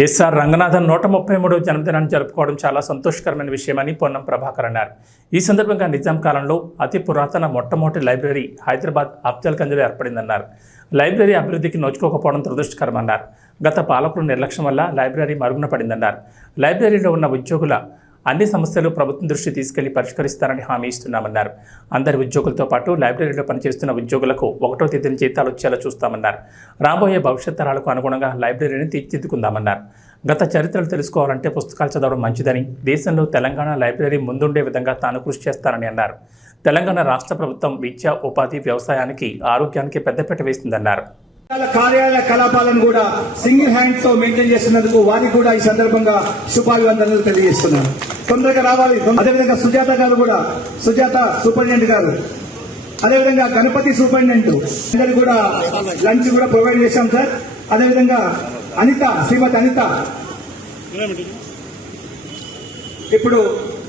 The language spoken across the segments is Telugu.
ఎస్ఆర్ రంగనాథన్ నూట ముప్పై మూడవ జన్మదినాన్ని జరుపుకోవడం చాలా సంతోషకరమైన విషయమని పొన్నం ప్రభాకర్ అన్నారు. ఈ సందర్భంగా నిజాం కాలంలో అతి పురాతన మొట్టమొదటి లైబ్రరీ హైదరాబాద్ అఫ్జల్ గంజ్లో ఏర్పడిందన్నారు. లైబ్రరీ అభివృద్ధికి నోచుకోకపోవడం దురదృష్టకరమన్నారు. గత పాలకుల నిర్లక్ష్యం వల్ల లైబ్రరీ మరుగున పడిందన్నారు. లైబ్రరీలో ఉన్న ఉద్యోగుల అన్ని సమస్యలు ప్రభుత్వం దృష్టి తీసుకెళ్ళి పరిష్కరిస్తారని హామీ ఇస్తున్నామన్నారు. అందరి ఉద్యోగులతో పాటు లైబ్రరీలో పనిచేస్తున్న ఉద్యోగులకు ఒకటో తేదీన జీతాలు వచ్చేలా చూస్తామన్నారు. రాబోయే భవిష్యత్ తరాలకు అనుగుణంగా లైబ్రరీని తీర్చిదిద్దుకుందామన్నారు. గత చరిత్రలు తెలుసుకోవాలంటే పుస్తకాలు చదవడం మంచిదని దేశంలో తెలంగాణ లైబ్రరీ ముందుండే విధంగా తాను కృషి చేస్తానని అన్నారు. తెలంగాణ రాష్ట్ర ప్రభుత్వం విద్య ఉపాధి వ్యవసాయానికి ఆరోగ్యానికి పెద్దపీట వేసిందన్నారు. కార్యాలయ కలాపాలను కూడా సింగిల్ హ్యాండ్తో మెయింటైన్ చేస్తున్నందుకు వారికి కూడా ఈ సందర్భంగా శుభాభివందనలు తెలియజేస్తున్నాను. తొందరగా రావాలి. అదేవిధంగా సుజాత గారు కూడా సుజాత సూపరింటెండెంట్ గారు. అదేవిధంగా గణపతి సూపరింటెండెంట్ అందరికి కూడా లంచ్ కూడా ప్రొవైడ్ చేశాం సార్. అదేవిధంగా అనిత శ్రీమతి అనిత. ఇప్పుడు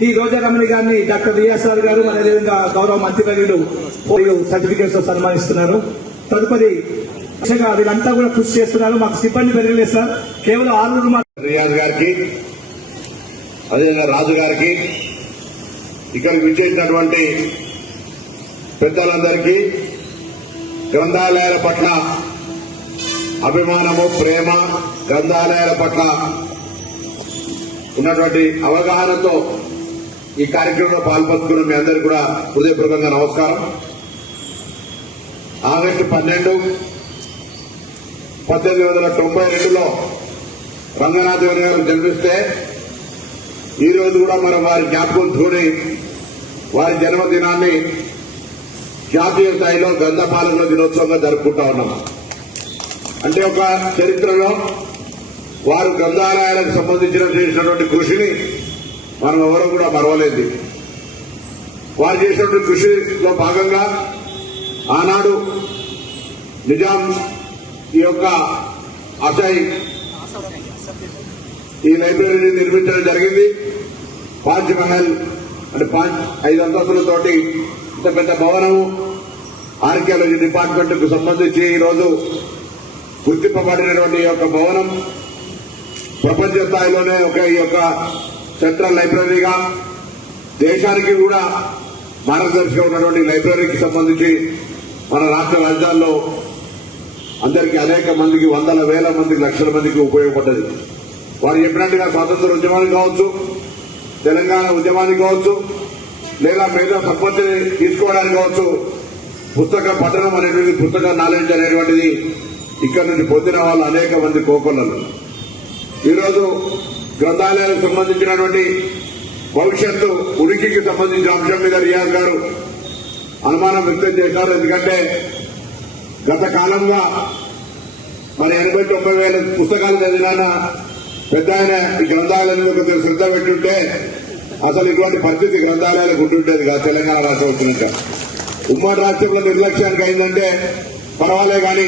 ఈ రోజా రమణి గారిని డాక్టర్ రియాజ్ గారు అదేవిధంగా గౌరవ మంత్రివర్యులు సర్టిఫికేట్స్ సన్మానిస్తున్నారు. తదుపరి ముఖ్యంగా వీళ్ళంతా కూడా కృషి చేస్తున్నారు. మాకు సిబ్బంది పెరగలేదు సార్. కేవలం ఆరుగురు మాత్రమే. రియాజ్ గారికి అదేవిధంగా రాజు గారికి ఇక్కడ విచ్చేసినటువంటి పెద్దలందరికీ గ్రంథాలయాల పట్ల అభిమానము ప్రేమ గ్రంథాలయాల పట్ల ఉన్నటువంటి అవగాహనతో ఈ కార్యక్రమంలో పాల్పంచుకున్న మీ అందరికీ కూడా హృదయపూర్వకంగా నమస్కారం. ఆగస్టు పన్నెండు పద్దెనిమిది వందల తొంభై రెండులో రంగనాథవరి గారు జన్మిస్తే ఈరోజు కూడా మనం వారి జ్ఞాపకం చూడి వారి జన్మదినాన్ని జాతీయ స్థాయిలో గంధపాలకుల దినోత్సవంగా జరుపుకుంటా ఉన్నాం. అంటే ఒక చరిత్రలో వారు గ్రంథాలయాలకు సంబంధించిన చేసినటువంటి కృషిని మనం ఎవరు కూడా మరవలేదు. వారు చేసినటువంటి కృషిలో భాగంగా ఆనాడు నిజాం ఈ యొక్క అసై ఈ లైబ్రరీని నిర్మించడం జరిగింది. పాంచ్ మహల్ అంటే పాంచ్ ఐదు అంతస్తులతోటి ఇంత పెద్ద భవనము ఆర్కియాలజీ డిపార్ట్మెంట్కు సంబంధించి ఈరోజు గుర్తింపబడినటువంటి ఈ యొక్క భవనం ప్రపంచ స్థాయిలోనే ఒక ఈ యొక్క సెంట్రల్ లైబ్రరీగా దేశానికి కూడా మార్గదర్శిగా ఉన్నటువంటి లైబ్రరీకి సంబంధించి మన రాష్ట్ర రాజధానిలో అందరికీ అనేక మందికి వందల వేల మందికి లక్షల మందికి ఉపయోగపడ్డది. వారు చెప్పినట్టుగా స్వాతంత్ర ఉద్యమానికి కావచ్చు తెలంగాణ ఉద్యమానికి కావచ్చు లేదా మేధా సంపత్తిని తీసుకోవడానికి కావచ్చు పుస్తక పఠనం అనేటువంటి పుస్తక నాలెడ్జ్ అనేటువంటిది ఇక్కడ నుంచి పొందిన వాళ్ళు అనేక మంది కోకొల్లలు. ఈరోజు గ్రంథాలయాలకు సంబంధించినటువంటి భవిష్యత్తు ఉనికికి సంబంధించిన అంశం మీద రియాజ్ గారు అనుమానం వ్యక్తం చేశారు. ఎందుకంటే గత కాలంగా మరి ఎనభై తొంభై వేల పుస్తకాలు చదివిన పెద్ద ఆయన ఈ గ్రంథాలయంలో కొంచెం శ్రద్ధ పెట్టుంటే అసలు ఇటువంటి పరిస్థితి గ్రంథాలయాలకు ఉంటుండేది కాదు తెలంగాణ రాష్ట్రం వచ్చినాక. ఉమ్మడి రాష్ట్రంలో నిర్లక్ష్యానికి అయిందంటే పర్వాలే కానీ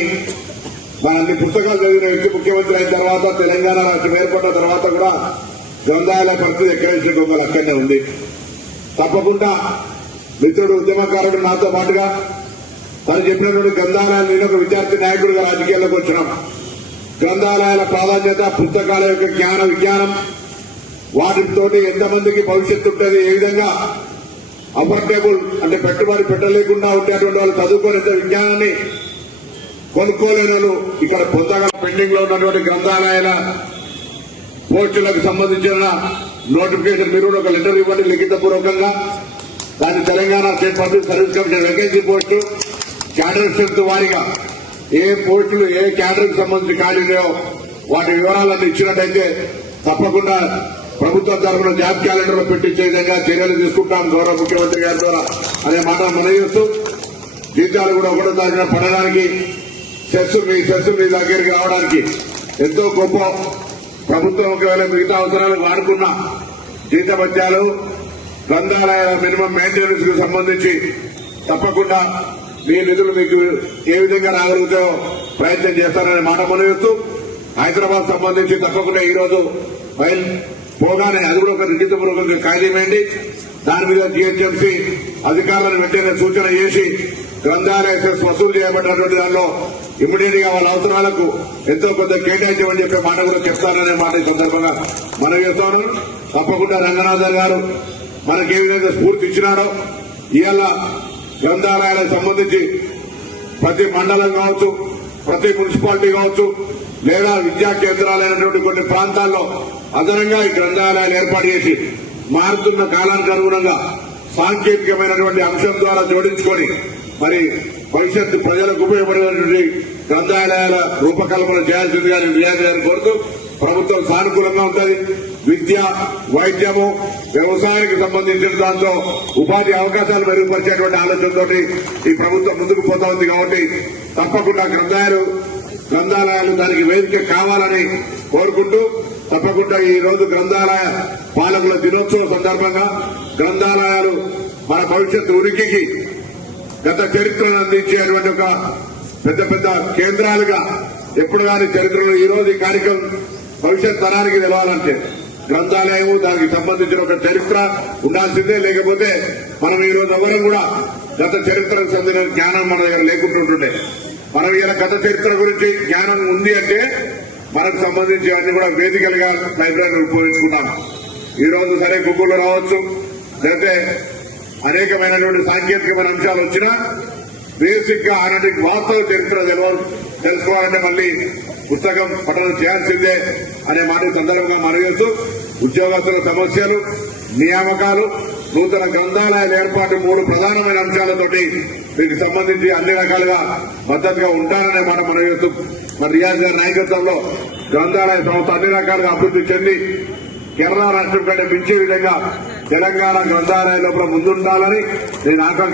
మన అన్ని పుస్తకాలు చదివిన వ్యక్తి ముఖ్యమంత్రి అయిన తర్వాత తెలంగాణ రాష్ట్రం ఏర్పడిన తర్వాత కూడా గ్రంథాలయ పరిస్థితి ఎక్కడేసిన గొప్పలు అక్కడనే ఉంది. తప్పకుండా మిత్రుడు ఉద్యమకారుడు నాతో పాటుగా తను చెప్పినటువంటి గ్రంథాలయాలు నేను ఒక విద్యార్థి నాయకుడిగా రాజకీయాల్లోకి వచ్చినాం. గ్రంథాలయాల ప్రాధాన్యత పుస్తకాల యొక్క జ్ఞాన విజ్ఞానం వాటితోటి ఎంతమందికి భవిష్యత్తు ఉంటుంది ఏ విధంగా అఫర్డబుల్ అంటే పెట్టుబడి పెట్టలేకుండా ఉండేటువంటి వాళ్ళు చదువుకునేంత విజ్ఞానాన్ని కొనుక్కోలేని ఇక్కడ పొందగల పెండింగ్లో ఉన్నటువంటి గ్రంథాలయాల పోస్టులకు సంబంధించిన నోటిఫికేషన్ మీరు ఒక లెటర్ ఇవ్వండి లిఖితపూర్వకంగా. దాన్ని Telangana state public service commission vacancy post. Cadre strength వారిగా ఏ పోస్టులు ఏ క్యాడర్ సంబంధించిన సంబంధించి వాటి వివరాలన్నీ ఇచ్చినట్టయితే తప్పకుండా ప్రభుత్వ తరఫున జాబ్ క్యాలెండర్లో పెట్టించే విధంగా చర్యలు తీసుకుంటాం గౌరవ ముఖ్యమంత్రి గారి ద్వారా అనే మాట మనవి చేస్తూ జీతాలు కూడా ఒకటో తారీఖున పడడానికి సెస్ మీ సెస్ మీ దగ్గరికి రావడానికి ఎంతో గొప్ప ప్రభుత్వం ఒకవేళ మిగతా అవసరాలు వాడుకున్న జీతభత్యాలు గ్రంథాలయాల మినిమం మెయింటెనెన్స్కు సంబంధించి తప్పకుండా మీ నిధులు మీకు ఏ విధంగా రాగలుగుతాయో ప్రయత్నం చేస్తారనే మాట మనవిస్తూ హైదరాబాద్ సంబంధించి తప్పకుండా ఈరోజు బయలు పోగానే అది కూడా ఒక లిఖితపూర్వకంగా ఖాళీ వేయండి దాని మీద జీహెచ్ఎంసీ అధికారులను వెంటనే సూచన చేసి గ్రంథాలయ సెస్ వసూలు చేయబడినటువంటి దానిలో ఇమ్మీడియట్గా వాళ్ళ అవసరాలకు ఎంతో కొంత కేటాయించమని చెప్పే మాట కూడా చెప్తాననే మాట ఈ సందర్భంగా మనం చేస్తాను తప్పకుండా రంగనాథన్ గారు మనకి ఏ విధంగా స్ఫూర్తి ఇచ్చినారో ఇవాళ గ్రంథాలయాలకు సంబంధించి ప్రతి మండలం కావచ్చు ప్రతి మున్సిపాలిటీ కావచ్చు లేదా విద్యా కేంద్రాలైనటువంటి కొన్ని ప్రాంతాల్లో అదనంగా ఈ గ్రంథాలయాలు ఏర్పాటు చేసి మారుతున్న కాలానికి అనుగుణంగా సాంకేతికమైనటువంటి అంశం ద్వారా జోడించుకొని మరి భవిష్యత్తు ప్రజలకు ఉపయోగపడేటువంటి గ్రంథాలయాల రూపకల్పన చేయాల్సిందిగా నేను రియాజ్ గారిని కోరుతూ ప్రభుత్వం సానుకూలంగా ఉంటుంది. విద్య వైద్యము వ్యవసాయానికి సంబంధించిన దాంతో ఉపాధి అవకాశాలు మెరుగుపరిచేటువంటి ఆలోచనతోటి ఈ ప్రభుత్వం ముందుకు పోతా ఉంది కాబట్టి తప్పకుండా గ్రంథాలు గ్రంథాలయాలు దానికి వేదిక కావాలని కోరుకుంటూ తప్పకుండా ఈ రోజు గ్రంథాలయ పాలకుల దినోత్సవం సందర్భంగా గ్రంథాలయాలు మన భవిష్యత్తు ఉనికికి గత చరిత్రను అందించేటువంటి ఒక పెద్ద పెద్ద కేంద్రాలుగా ఎప్పుడు కానీ చరిత్రలో ఈ రోజు ఈ కార్యక్రమం భవిష్యత్ తరానికి తెలవాలంటే గ్రంథాలయము దానికి సంబంధించిన ఒక చరిత్ర ఉండాల్సిందే. లేకపోతే మనం ఈ రోజు ఎవరం కూడా గత చరిత్రకు చెందిన జ్ఞానం మన దగ్గర లేకుంటుంటుండే మనం ఇలా గత చరిత్ర గురించి జ్ఞానం ఉంది అంటే మనకు సంబంధించి అన్ని కూడా వేదికలుగా లైబ్రరీని ఉపయోగించుకుంటాం. ఈ రోజు సరే గూగుల్ రావచ్చు. లేకపోతే అనేకమైనటువంటి సాంకేతికమైన అంశాలు వచ్చినా బేసిక్గా ఆనాటి వాస్తవ చరిత్ర తెలుసుకోవాలంటే మళ్ళీ పుస్తకం పఠనం చేయాల్సిందే అనే మాట సందర్భంగా మనవేస్తూ ఉద్యోగస్తుల సమస్యలు నియామకాలు నూతన గ్రంథాలయాల ఏర్పాటు మూడు ప్రధానమైన అంశాలతోటి దీనికి సంబంధించి అన్ని రకాలుగా మద్దతుగా ఉంటాననే మాట మనవేస్తూ మరి రియాజ్ గారి నాయకత్వంలో గ్రంథాలయ సంస్థ అన్ని రకాలుగా అభివృద్ధి చెంది కేరళ రాష్ట్రం కంటే మించే విధంగా తెలంగాణ గ్రంథాలయ లోపల ముందుండాలని నేను ఆకాంక్ష